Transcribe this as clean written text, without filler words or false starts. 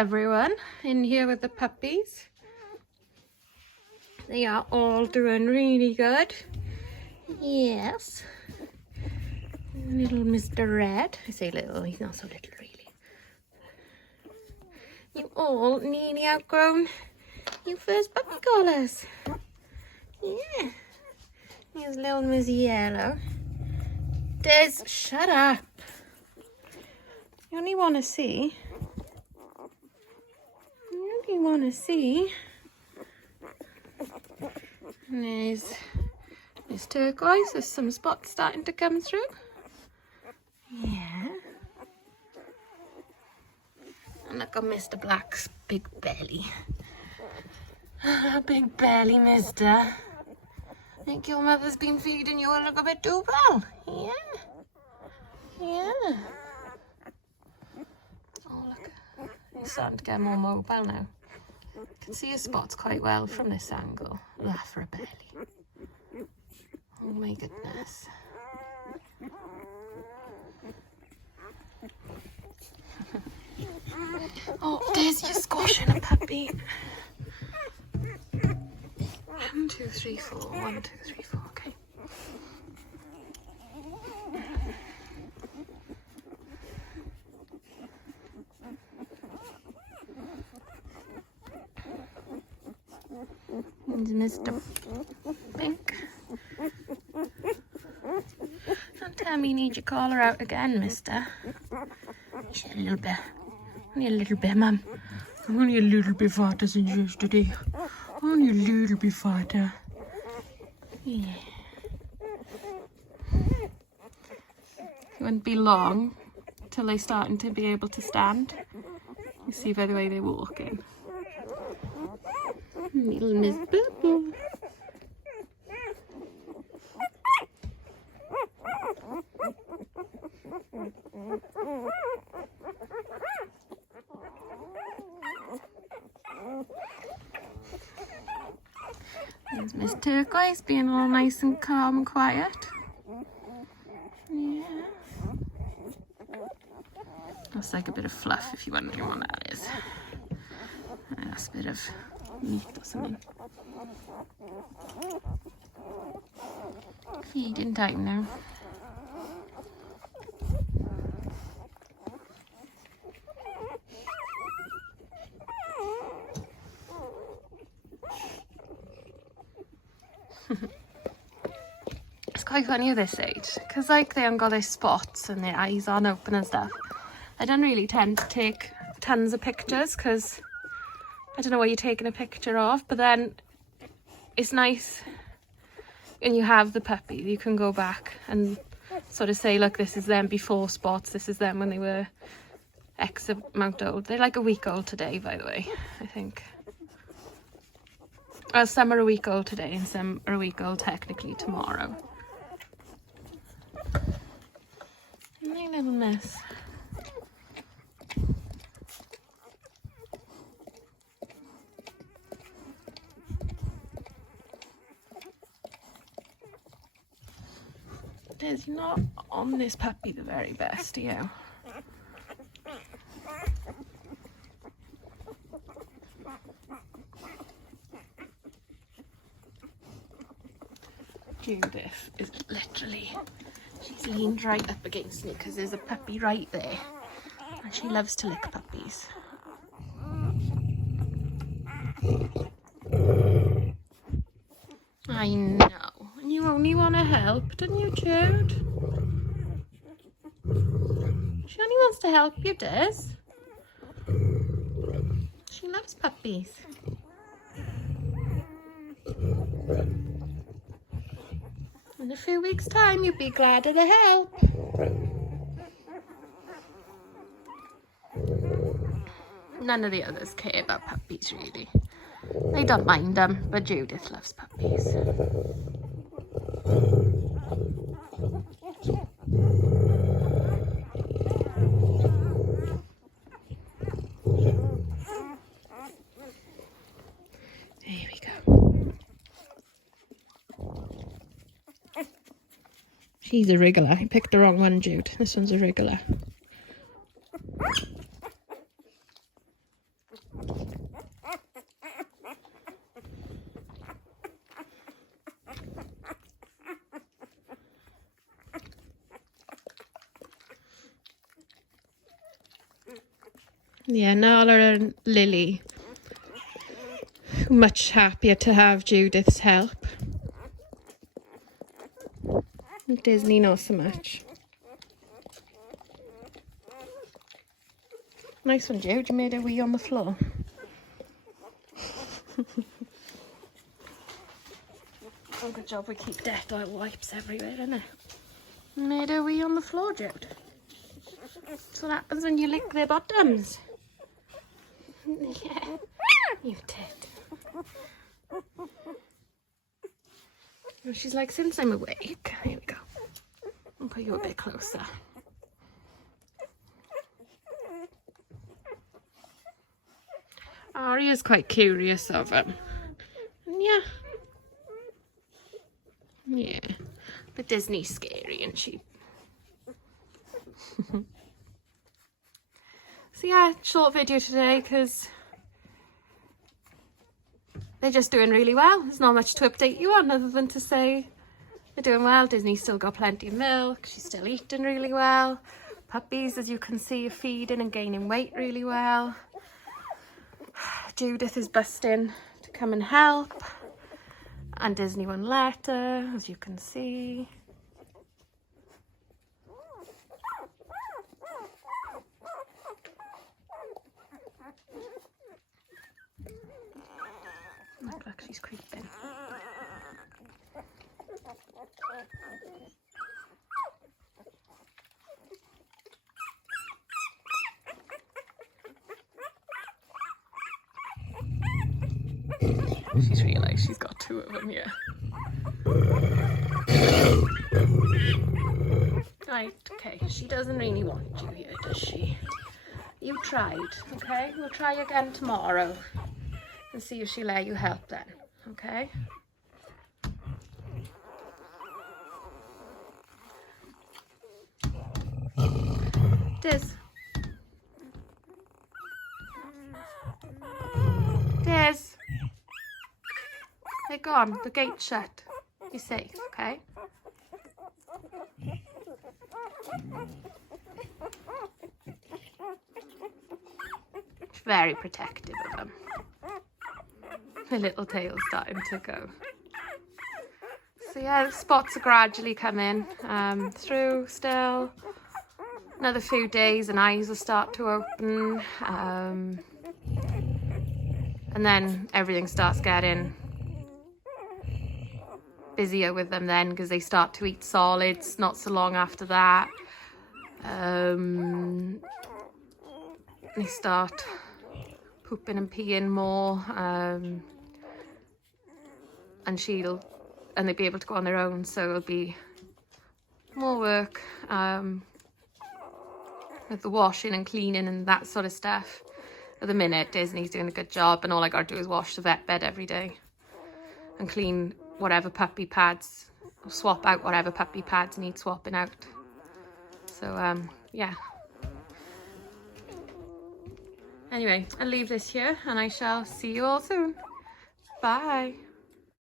everyone in here with the puppies. They are all doing really good. Yes. Little Mr. Red. I say little, he's not so little really. You all nearly outgrown your first puppy collars. Yeah. Here's little Miss Yellow. Des, shut up. You only want to see. You only want to see. And there's Miss Turquoise. There's some spots starting to come through. Yeah. And look at Mr. Black's big belly. Big belly, mister. I think your mother's been feeding you a little bit too well. Yeah. Yeah. Oh, look. He's starting to get more mobile now. You can see his spots quite well from this angle. Ah, for a belly. Oh my goodness. Oh, there's you squashing a puppy. 1, 2, 3, 4. 1, 2, 3, 4. Okay. And Mr. Pink. Don't tell me you need your collar out again, mister. Just a little bit. Only a little bit, Mum. I'm only a little bit fatter since yesterday. Only a little bit fatter. Yeah. It won't be long till they're starting to be able to stand. You see by the way they're walking. Little Miss Boo Boo. There's Miss Turquoise being all nice and calm and quiet. Yeah. That's like a bit of fluff if you're wondering what that is. That's a bit of meat or something. Feeding time now. It's quite funny at this age because like they haven't got their spots and their eyes aren't open and stuff. I don't really tend to take tons of pictures because I don't know what you're taking a picture of, but then it's nice when you have the puppy, you can go back and sort of say, look, this is them before spots, this is them when they were X amount old. They're like a week old today, by the way, I think. Well, some are a week old today and some are a week old technically tomorrow. My little mess. There's not on this puppy the very best, yeah. Judith is literally, she's leaned right up against me because there's a puppy right there and she loves to lick puppies. I know. You only want to help, don't you, Jude? She only wants to help you, Des. She loves puppies. In a few weeks' time, you'll be glad of the help. None of the others care about puppies, really. They don't mind them, but Judith loves puppies. There we go. She's a wriggler. I picked the wrong one, Jude. This one's a wriggler. Yeah, Nala and Lily much happier to have Judith's help. Disney not so much. Nice one, Jude. You made a wee on the floor. Oh, good job we keep Dettol wipes everywhere, isn't it? Made a wee on the floor, Jude. That's what happens when you lick their bottoms. Yeah, you did. And she's like, since I'm awake, here we go. I'll put you a bit closer. Aria's quite curious of him. Yeah. Yeah. But Disney's scary, and she. So yeah, short video today because they're just doing really well. There's not much to update you on other than to say they're doing well. Disney's still got plenty of milk. She's still eating really well. Puppies, as you can see, are feeding and gaining weight really well. Judith is busting to come and help. And Disney won't let her, as you can see. Look, she's creeping. She's realised she's got two of them here. Right, okay, she doesn't really want you here, does she? You tried, okay? We'll try again tomorrow and see if she'll let you help then, okay? Diz. Diz. They're gone. The gate's shut. You're safe, okay? She's very protective of them. Her little tail's starting to go. So yeah, the spots are gradually coming through still. Another few days and eyes will start to open. And then everything starts getting busier with them then because they start to eat solids not so long after that. They start pooping and peeing more, and they'll be able to go on their own, so it'll be more work with the washing and cleaning and that sort of stuff. At the minute, Disney's doing a good job, and all I gotta do is wash the vet bed every day and clean whatever puppy pads, or swap out whatever puppy pads need swapping out. So yeah. Anyway, I'll leave this here and I shall see you all soon. Bye.